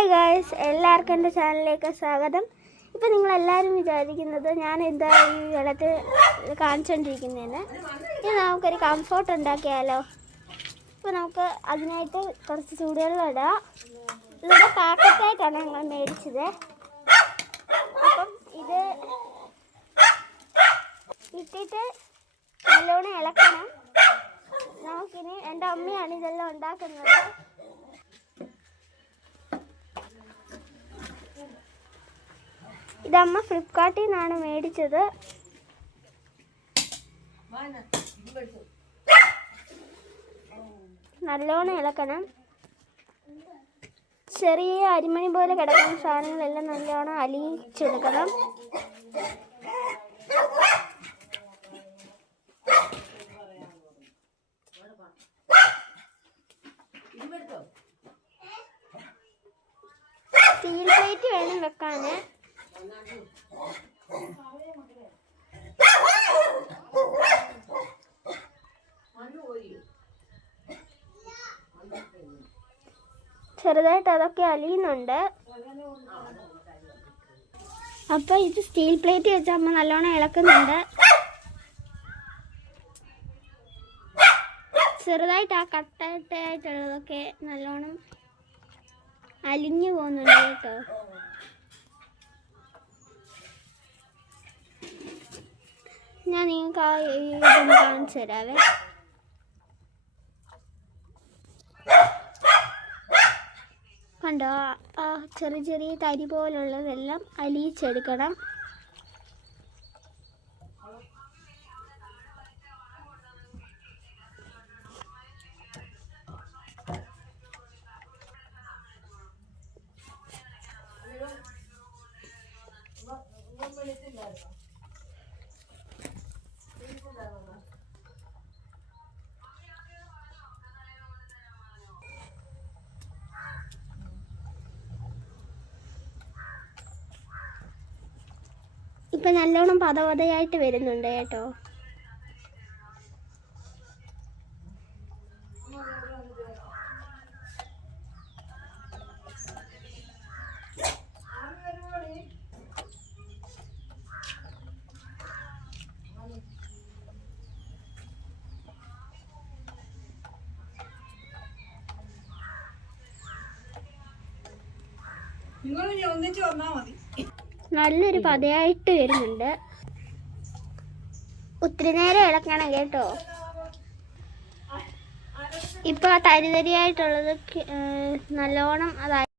Hi guys, എല്ലാവർക്കും എൻ്റെ ചാനലിലേക്ക് സ്വാഗതം. ഇപ്പോൾ നിങ്ങളെല്ലാവരും വിചാരിക്കുന്നത് ഞാൻ എന്താ ഈ വെള്ളത്തിൽ കാണിച്ചുകൊണ്ടിരിക്കുന്നതെന്ന്. ഇനി നമുക്കൊരു കംഫോർട്ട് ഉണ്ടാക്കിയാലോ. ഇപ്പോൾ നമുക്ക് അതിനായിട്ട് കുറച്ച് ചൂടുവെള്ളം ഇടാം. ഇതിൻ്റെ പാക്കറ്റായിട്ടാണ് ഞങ്ങൾ മേടിച്ചത്. അപ്പം ഇത് ഇട്ടിട്ട് നല്ലോണം ഇളക്കണം. നമുക്കിനി എൻ്റെ അമ്മയാണ് ഇതെല്ലാം ഉണ്ടാക്കുന്നത്. ഇതമ്മ ഫ്ലിപ്കാർട്ടിൽ നിന്നാണ് മേടിച്ചത്. നല്ലോണം ഇളക്കണം. ചെറിയ അരിമണി പോലെ കിടക്കുന്ന സാധനങ്ങളെല്ലാം നല്ലോണം അലിയിച്ചെടുക്കണം. സ്റ്റീൽ പ്ലേറ്റ് വേണം വെക്കാൻ. ചെറുതായിട്ട് അതൊക്കെ അലിയുന്നുണ്ട്. അപ്പൊ ഇത് സ്റ്റീൽ പ്ലേറ്റ് വെച്ച് അമ്മ നല്ലോണം ഇളക്കുന്നുണ്ട്. ചെറുതായിട്ട് ആ കട്ടയായിട്ടുള്ളതൊക്കെ നല്ലോണം അലിഞ്ഞു പോകുന്നുണ്ട് കേട്ടോ. ഞാൻ നിങ്ങൾക്ക് ആ ഇതൊന്ന് കാണിച്ചു തരാവേ. കണ്ടോ, ആ ചെറിയ ചെറിയ തരി പോലുള്ളതെല്ലാം അലിയിച്ചെടുക്കണം. ഇപ്പം നല്ലോണം പതപതയായിട്ട് വരുന്നുണ്ട് കേട്ടോ. നല്ലൊരു പതയായിട്ട് വരുന്നുണ്ട്. ഒത്തിരി നേരം ഇളക്കണം കേട്ടോ. ഇപ്പൊ ആ തരിതരിയായിട്ടുള്ളത് നല്ലോണം അതായി.